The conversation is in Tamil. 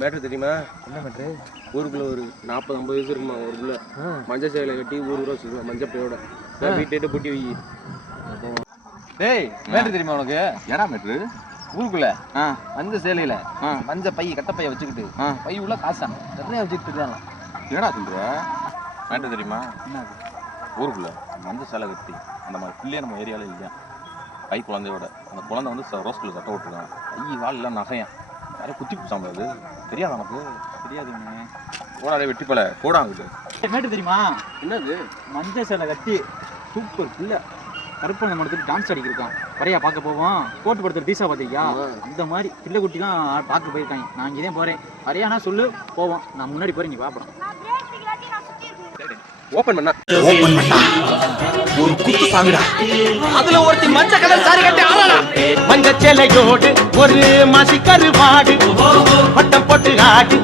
மேட்ரு தெரியுமா? என்ன மேட்ரு? ஊருக்குள்ள ஒரு 40-50 வயசு இருக்குமா ஒரு புள்ள மஞ்சள் சேலை கட்டி ஊர் வச்சுருக்கோம் மஞ்சள் பையோட வீட்டு பூட்டி வை. டேய் மேட்ரு தெரியுமா உனக்கு? ஏடா மேட்ரு? ஊருக்குள்ள மஞ்சள் சேலையில மஞ்சள் பை கட்டப்பைய வச்சுக்கிட்டு பை உள்ள காசாங்க நிறைய வச்சுக்கிட்டு இருக்காங்க. ஏடா சொல்ற? மேட்ரு தெரியுமா? என்ன ஊருக்குள்ள மஞ்சள் சேலை கட்டி அந்த மாதிரி பிள்ளைய நம்ம ஏரியாவில் இல்லையா கை குழந்தையோட அந்த குழந்தை வந்து ரோஸ்குள்ள கட்ட விட்டுருக்கான். கை வால் எல்லாம் நகையான் யாரையும் குத்தி பிடிச்சாம அது தெரியாது நமக்கு? தெரியாது. போடாதே வெட்டி போல போடாங்க. மேட்ரு தெரியுமா? என்னது? மஞ்சள் சேலை கட்டி சூப்பர் பிள்ளை கருப்பனை மடத்துக்கு டான்ஸ் அடிக்கிருக்கான். வரையா பார்க்க போவோம். போட்டு படுத்துற தீசா பார்த்திருக்கியா? அந்த மாதிரி பிள்ளை குட்டி தான் பார்க்க போயிருக்காங்க. நான் இங்கே தான் போகிறேன். வரையானா சொல்லு போவோம். நான் முன்னாடி போகிறேன், நீ பார்ப்போம். ஓப்பன் பண்ணா ஒரு குத்து சாமிடா. அதுல ஒருத்தி மஞ்ச கலர் சாரி கட்டி ஆளா மஞ்ச சேலையோடு ஒரு மாசி கருவாடு வட்டம் போட்டு ஆடு